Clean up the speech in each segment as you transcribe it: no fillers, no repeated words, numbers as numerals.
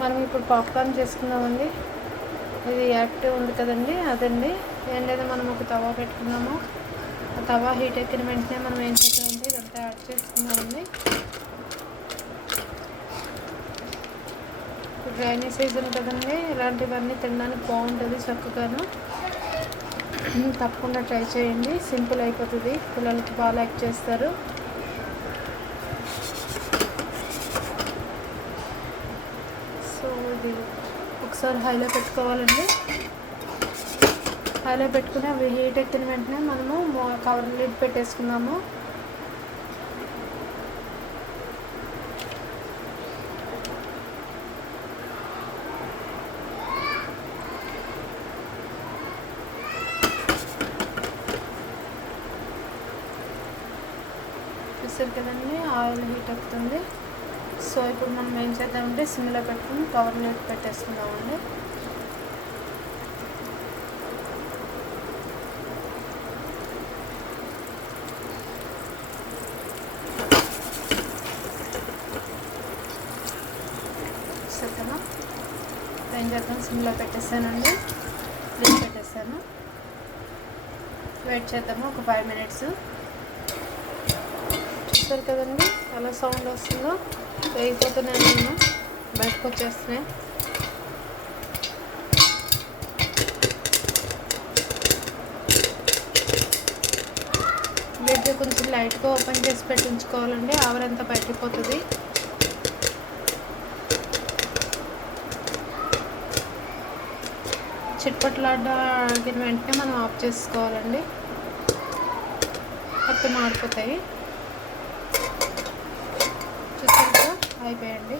మనం ఇప్పుడు పాప్కార్న్ చేసుకుందామండి. ఇది యాక్టివ్ ఉంది కదండి, అదండి. ఏం లేదు, మనం ఒక తవా పెట్టుకున్నాము. ఆ తవా హీట్ ఎక్కిన వెంటనే మనం ఏం చేద్దామంటే ఇదంతా యాడ్ చేసుకుందామండి. రైనీ సీజన్ కదండి, ఇలాంటివన్నీ తినడానికి బాగుంటుంది చక్కగాను. తప్పకుండా ట్రై చేయండి, సింపుల్ అయిపోతుంది, పిల్లలకి బాగా లైక్ చేస్తారు. సో ఇది ఒకసారి హైలో పెట్టుకోవాలండి. హైలో పెట్టుకుని అవి హీట్ ఎక్కిన వెంటనే మనము కవర్ లిడ్ పెట్టేసుకున్నాము. చూసారు కదండి, ఆయిల్ హీట్ అవుతుంది. సో ఇప్పుడు మనం ఏం చేద్దామంటే సిమ్లో పెట్టుకుని కవర్ లిడ్ పెట్టేసుకుందామండి. చూసాను ఏం చేద్దాం, సిమ్లో పెట్టేసానండి, లిడ్ పెట్టేసాను. వెయిట్ చేద్దాము ఒక 5 minutes. చూసారు కదండి ఎలా సౌండ్ వస్తుందో, వేగిపోతున్నాయి, నేను బయటకు వచ్చేస్తున్నాయి. లిడ్ కొంచెం లైట్గా ఓపెన్ చేసి పెట్టించుకోవాలండి, ఆవిరంతా బయటకు పోతుంది. చిట్పట్లాడిన వెంటనే మనం ఆఫ్ చేసుకోవాలండి, అప్పుడు మాడిపోతాయి. చూసాక అయిపోయండి.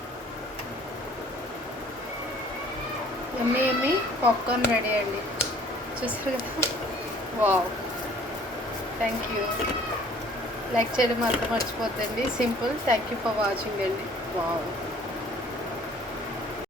ఎమ్మి ఎమ్మి పాప్కార్న్ రెడీ అండి. చూసారు కదా, వావ్, థ్యాంక్ యూ. లైక్ చేయడం మాత్రం మర్చిపోద్దండి, simple. Thank you for watching అండి. వావ్.